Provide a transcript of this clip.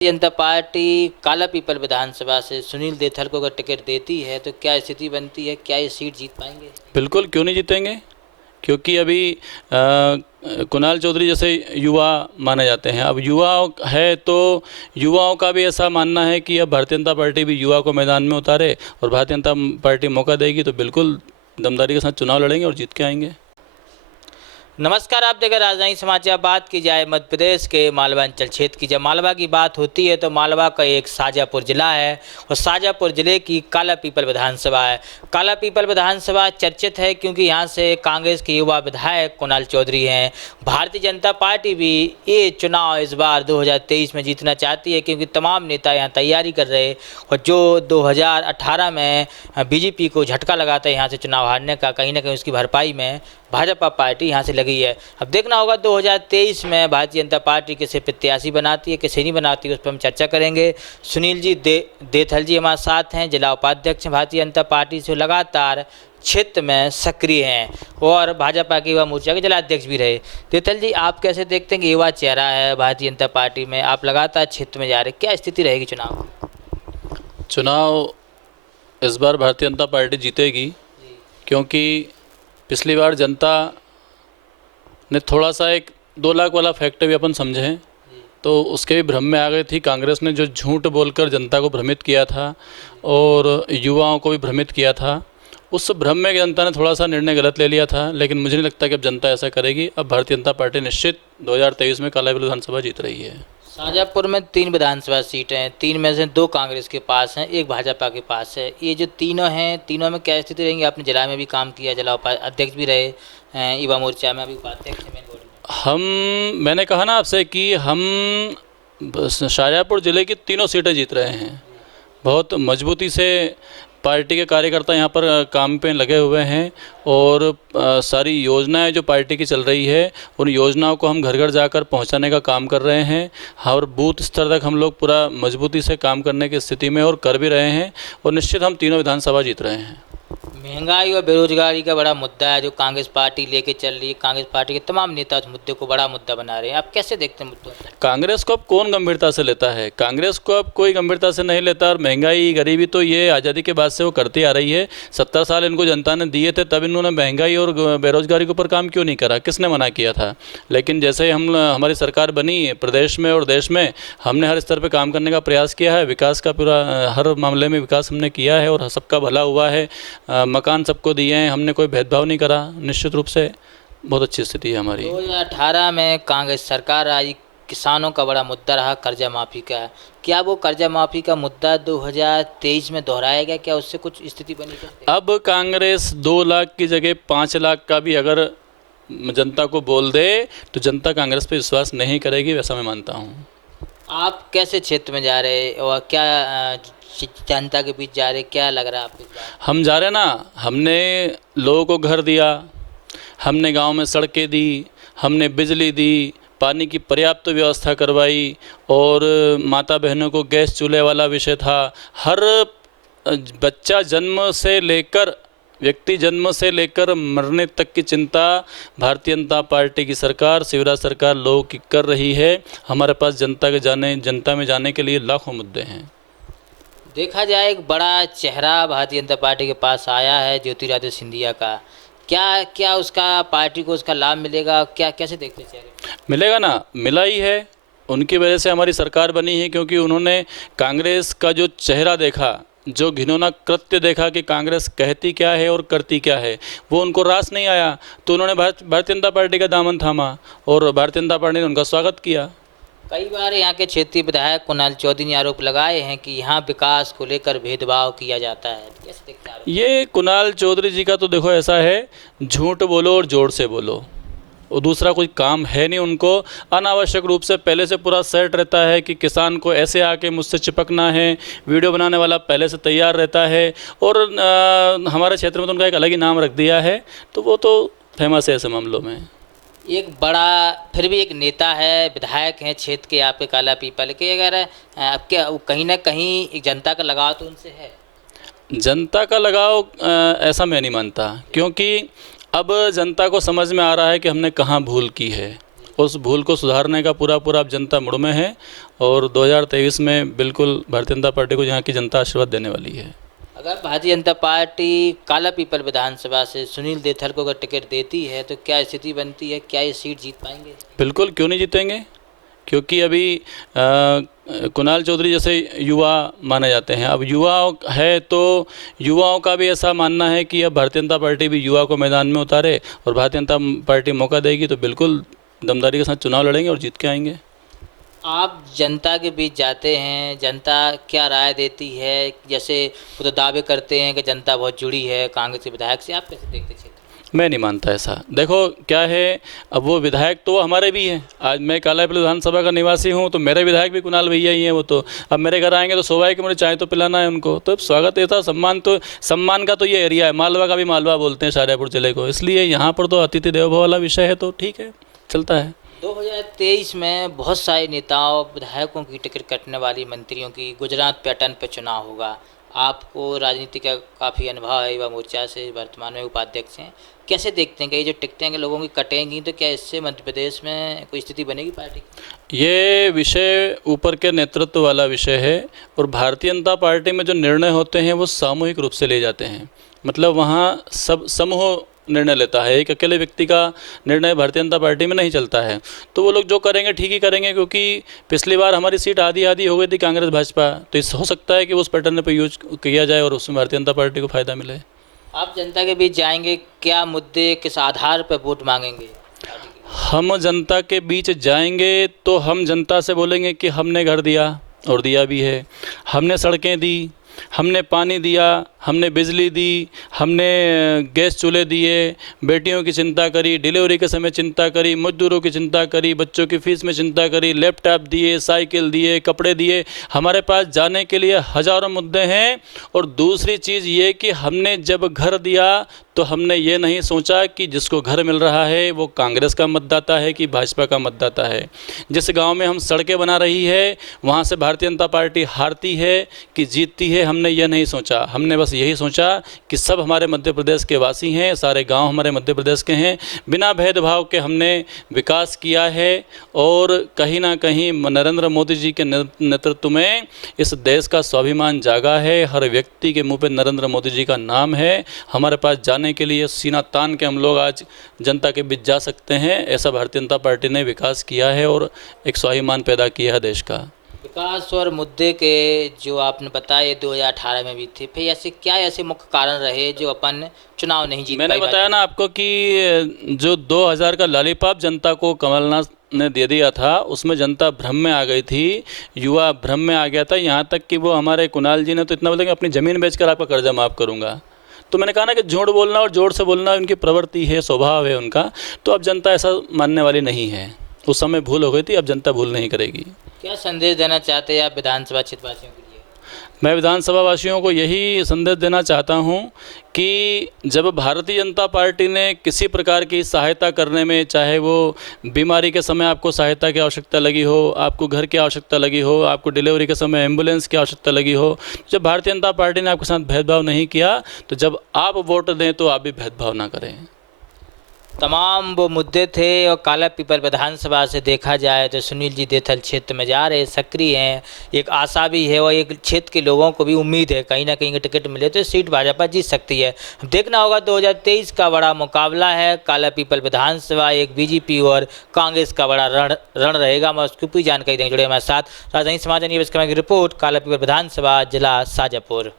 जनता party काला people विधानसभा से सुनील देथल को अगर टिकट देती है तो क्या स्थिति बनती है, क्या ये सीट जीत पाएंगे? बिल्कुल, क्यों नहीं जीतेंगे। क्योंकि अभी कुणाल चौधरी जैसे युवा माने जाते हैं। अब युवा है तो युवाओं का भी ऐसा मानना है कि अब भारतीय जनता पार्टी भी युवा को मैदान में उतारे और भारतीय जनता पार्टी मौका देगी तो बिल्कुल दमदारी के साथ चुनाव लड़ेंगे और जीत के आएंगे। नमस्कार, आप देख रहे राजधानी समाचार। बात की जाए मध्य प्रदेश के मालवा अंचल क्षेत्र की, जब मालवा की बात होती है तो मालवा का एक शाजापुर जिला है और शाजापुर जिले की काला पीपल विधानसभा है। काला पीपल विधानसभा चर्चित है क्योंकि यहाँ से कांग्रेस के युवा विधायक कुणाल चौधरी हैं। भारतीय जनता पार्टी भी ये चुनाव इस बार 2023 में जीतना चाहती है क्योंकि तमाम नेता यहाँ तैयारी कर रहे और जो 2018 में बीजेपी को झटका लगाता है यहाँ से चुनाव हारने का, कहीं ना कहीं उसकी भरपाई में भाजपा पार्टी यहाँ से लगी है। अब देखना होगा 2023 में भारतीय जनता पार्टी किसे प्रत्याशी बनाती है, किसे नहीं बनाती है, उस पर हम चर्चा करेंगे। सुनील जी देथल जी हमारे साथ हैं, जिला उपाध्यक्ष भारतीय जनता पार्टी से, लगातार क्षेत्र में सक्रिय हैं और भाजपा के युवा मोर्चा के जिला अध्यक्ष भी रहे। देथल जी, आप कैसे देखते हैं कि युवा चेहरा है भारतीय जनता पार्टी में, आप लगातार क्षेत्र में जा रहे, क्या स्थिति रहेगी चुनाव इस बार भारतीय जनता पार्टी जीतेगी क्योंकि पिछली बार जनता ने थोड़ा सा एक 2 लाख वाला फैक्टर भी अपन समझें तो उसके भी भ्रम में आ गई थी। कांग्रेस ने जो झूठ बोलकर जनता को भ्रमित किया था और युवाओं को भी भ्रमित किया था, उस भ्रम में जनता ने थोड़ा सा निर्णय गलत ले लिया था। लेकिन मुझे नहीं लगता कि अब जनता ऐसा करेगी। अब भारतीय जनता पार्टी निश्चित 2023 में काला विधानसभा जीत रही है। शाजापुर में 3 विधानसभा सीटें हैं, 3 में से 2 कांग्रेस के पास हैं, 1 भाजपा के पास है। ये जो तीनों हैं, तीनों में क्या स्थिति रहेंगी? आपने जिला में भी काम किया, जिला अध्यक्ष भी रहे, युवा मोर्चा में अभी उपाध्यक्ष हैं। मैंने कहा ना आपसे कि हम शाजापुर ज़िले की 3 सीटें जीत रहे हैं। बहुत मजबूती से पार्टी के कार्यकर्ता यहाँ पर काम पे लगे हुए हैं और सारी योजनाएं जो पार्टी की चल रही है उन योजनाओं को हम घर घर जाकर पहुँचाने का काम कर रहे हैं और बूथ स्तर तक हम लोग पूरा मजबूती से काम करने की स्थिति में और कर भी रहे हैं और निश्चित हम 3 विधानसभा जीत रहे हैं। महंगाई और बेरोजगारी का बड़ा मुद्दा है जो कांग्रेस पार्टी लेके चल रही है। कांग्रेस पार्टी के तमाम नेता उस मुद्दे को बड़ा मुद्दा बना रहे हैं, आप कैसे देखते हैं मुद्दों? कांग्रेस को अब कौन गंभीरता से लेता है? कांग्रेस को अब कोई गंभीरता से नहीं लेता। और महंगाई गरीबी तो ये आज़ादी के बाद से वो करती आ रही है। 70 साल इनको जनता ने दिए थे, तब इन्होंने महंगाई और बेरोजगारी के ऊपर काम क्यों नहीं करा? किसने मना किया था? लेकिन जैसे ही हमारी सरकार बनी प्रदेश में और देश में, हमने हर स्तर पर काम करने का प्रयास किया है। विकास का पूरा हर मामले में विकास हमने किया है और सबका भला हुआ है। मकान सबको दिए हैं, हमने कोई भेदभाव नहीं करा। निश्चित रूप से बहुत अच्छी स्थिति है हमारी। 2018 में कांग्रेस सरकार आई, किसानों का बड़ा मुद्दा रहा कर्जा माफ़ी का। क्या वो कर्जा माफ़ी का मुद्दा 2023 में दोहराएगा? क्या उससे कुछ स्थिति बनी? अब कांग्रेस 2 लाख की जगह 5 लाख का भी अगर जनता को बोल दे तो जनता कांग्रेस पे विश्वास नहीं करेगी, वैसा मैं मानता हूँ। आप कैसे क्षेत्र में जा रहे और क्या जनता के बीच जा रहे, क्या लग रहा है आपको? हम जा रहे ना, हमने लोगों को घर दिया, हमने गांव में सड़कें दी, हमने बिजली दी, पानी की पर्याप्त व्यवस्था करवाई और माता बहनों को गैस चूल्हे वाला विषय था। हर बच्चा जन्म से लेकर व्यक्ति जन्म से लेकर मरने तक की चिंता भारतीय जनता पार्टी की सरकार, शिवराज सरकार लोगों की कर रही है। हमारे पास जनता में जाने के लिए लाखों मुद्दे हैं। देखा जाए एक बड़ा चेहरा भारतीय जनता पार्टी के पास आया है, ज्योतिरादित्य सिंधिया का। क्या उसका पार्टी को उसका लाभ मिलेगा? क्या कैसे देखते चेहरे? मिलेगा ना, मिला ही है। उनकी वजह से हमारी सरकार बनी है क्योंकि उन्होंने कांग्रेस का जो चेहरा देखा, जो घिनौना कृत्य देखा कि कांग्रेस कहती क्या है और करती क्या है, वो उनको रास नहीं आया। तो उन्होंने भारतीय जनता पार्टी का दामन थामा और भारतीय जनता पार्टी ने उनका स्वागत किया। कई बार यहाँ के क्षेत्रीय विधायक कुणाल चौधरी ने आरोप लगाए हैं कि यहाँ विकास को लेकर भेदभाव किया जाता है, कैसे देखते हैं? ये कुणाल चौधरी जी का तो देखो ऐसा है, झूठ बोलो और जोर से बोलो, और दूसरा कोई काम है नहीं उनको। अनावश्यक रूप से पहले से पूरा सेट रहता है कि किसान को ऐसे आके मुझसे चिपकना है, वीडियो बनाने वाला पहले से तैयार रहता है। और हमारे क्षेत्र में तो उनका एक अलग ही नाम रख दिया है, तो वो तो फेमस है ऐसे मामलों में। एक बड़ा फिर भी एक नेता है, विधायक हैं क्षेत्र के आपके काला पीपल के, अगर आपके कहीं ना कहीं एक जनता का लगाव तो उनसे है? जनता का लगाव ऐसा मैं नहीं मानता, क्योंकि अब जनता को समझ में आ रहा है कि हमने कहाँ भूल की है। उस भूल को सुधारने का पूरा अब जनता मुड़ में है और 2023 में बिल्कुल भारतीय जनता पार्टी को यहाँ की जनता आशीर्वाद देने वाली है। अगर भारतीय जनता पार्टी काला पीपल विधानसभा से सुनील देथल को अगर टिकट देती है तो क्या स्थिति बनती है, क्या ये सीट जीत पाएंगे? बिल्कुल, क्यों नहीं जीतेंगे, क्योंकि अभी कुणाल चौधरी जैसे युवा माने जाते हैं। अब युवा है तो युवाओं का भी ऐसा मानना है कि अब भारतीय जनता पार्टी भी युवा को मैदान में उतारे और भारतीय जनता पार्टी मौका देगी तो बिल्कुल दमदारी के साथ चुनाव लड़ेंगे और जीत के आएंगे। आप जनता के बीच जाते हैं, जनता क्या राय देती है? जैसे वो तो दावे करते हैं कि जनता बहुत जुड़ी है कांग्रेस के विधायक से, आप कैसे देखते हैं? मैं नहीं मानता ऐसा। देखो क्या है, अब वो विधायक तो हमारे भी हैं। आज मैं कालापीपल विधानसभा का निवासी हूँ तो मेरे विधायक भी कुणाल भैया ही हैं। वो तो अब मेरे घर आएंगे तो स्वाभाविक है मुझे चाय तो पिलाना है उनको, तो स्वागत ये था। सम्मान का तो ये एरिया है, मालवा का भी मालवा बोलते हैं शाहजहाँपुर जिले को, इसलिए यहाँ पर तो अतिथि देवो भव वाला विषय है तो ठीक है, चलता है। 2023 में बहुत सारे नेताओं विधायकों की टिकट कटने वाली, मंत्रियों की गुजरात पैटर्न पर चुनाव होगा। आपको राजनीति का काफ़ी अनुभव है, युवा मोर्चा से वर्तमान में उपाध्यक्ष हैं, कैसे देखते हैं कि ये जो टिकटें लोगों की कटेंगी तो क्या इससे मध्य प्रदेश में कोई स्थिति बनेगी पार्टी की? ये विषय ऊपर के नेतृत्व वाला विषय है और भारतीय जनता पार्टी में जो निर्णय होते हैं वो सामूहिक रूप से ले जाते हैं। मतलब वहाँ सब समूह निर्णय लेता है, एक अकेले व्यक्ति का निर्णय भारतीय जनता पार्टी में नहीं चलता है। तो वो लोग जो करेंगे ठीक ही करेंगे, क्योंकि पिछली बार हमारी सीट आधी आधी हो गई थी कांग्रेस भाजपा, तो इस हो सकता है कि उस पैटर्न पर यूज किया जाए और उसमें भारतीय जनता पार्टी को फ़ायदा मिले। आप जनता के बीच जाएंगे, क्या मुद्दे किस आधार पर वोट मांगेंगे? हम जनता के बीच जाएंगे तो हम जनता से बोलेंगे कि हमने घर दिया और दिया भी है, हमने सड़कें दी, हमने पानी दिया, हमने बिजली दी, हमने गैस चूल्हे दिए, बेटियों की चिंता करी, डिलीवरी के समय चिंता करी, मजदूरों की चिंता करी, बच्चों की फीस में चिंता करी, लैपटॉप दिए, साइकिल दिए, कपड़े दिए। हमारे पास जाने के लिए हज़ारों मुद्दे हैं। और दूसरी चीज़ ये कि हमने जब घर दिया तो हमने ये नहीं सोचा कि जिसको घर मिल रहा है वो कांग्रेस का मतदाता है कि भाजपा का मतदाता है। जिस गांव में हम सड़कें बना रही है वहाँ से भारतीय जनता पार्टी हारती है कि जीतती है, हमने ये नहीं सोचा। हमने बस यही सोचा कि सब हमारे मध्य प्रदेश के वासी हैं, सारे गांव हमारे मध्य प्रदेश के हैं, बिना भेदभाव के हमने विकास किया है। और कहीं ना कहीं नरेंद्र मोदी जी के नेतृत्व में इस देश का स्वाभिमान जागा है। हर व्यक्ति के मुंह पे नरेंद्र मोदी जी का नाम है। हमारे पास जाने के लिए सीना तान के हम लोग आज जनता के बीच जा सकते हैं। ऐसा भारतीय जनता पार्टी ने विकास किया है और एक स्वाभिमान पैदा किया है देश का। विकास और मुद्दे के जो आपने बताया 2018 में भी थे, फिर ऐसे क्या ऐसे मुख्य कारण रहे जो अपन चुनाव नहीं जीत पाए? मैंने बताया ना आपको कि जो 2000 का लॉलीपॉप जनता को कमलनाथ ने दे दिया था उसमें जनता भ्रम में आ गई थी, युवा भ्रम में आ गया था। यहाँ तक कि वो हमारे कुणाल जी ने तो इतना बोला कि अपनी ज़मीन बेचकर आपका कर्जा माफ़ करूँगा। तो मैंने कहा ना कि झूठ बोलना और जोर से बोलना उनकी प्रवृत्ति है, स्वभाव है उनका। तो अब जनता ऐसा मानने वाली नहीं है। उस समय भूल हो गई थी, अब जनता भूल नहीं करेगी। क्या संदेश देना चाहते हैं आप विधानसभा क्षेत्र वासियों के लिए? मैं विधानसभा वासियों को यही संदेश देना चाहता हूं कि जब भारतीय जनता पार्टी ने किसी प्रकार की सहायता करने में, चाहे वो बीमारी के समय आपको सहायता की आवश्यकता लगी हो, आपको घर की आवश्यकता लगी हो, आपको डिलीवरी के समय एम्बुलेंस की आवश्यकता लगी हो, जब भारतीय जनता पार्टी ने आपके साथ भेदभाव नहीं किया, तो जब आप वोट दें तो आप भी भेदभाव ना करें। तमाम वो मुद्दे थे। और काला पीपल विधानसभा से देखा जाए तो सुनील जी देथल क्षेत्र में जा रहे, सक्रिय हैं, एक आशा भी है और एक क्षेत्र के लोगों को भी उम्मीद है कहीं ना कहीं टिकट मिले तो सीट भाजपा जीत सकती है। देखना होगा 2023 का बड़ा मुकाबला है। काला पीपल विधानसभा एक बीजेपी और कांग्रेस का बड़ा रण रहेगा। मैं उसकी पूरी जानकारी देंगे। जुड़े हमारे साथ राजधानी समाचार न्यूज़ की रिपोर्ट, काला पीपल विधानसभा, जिला शाहजहाँपुर।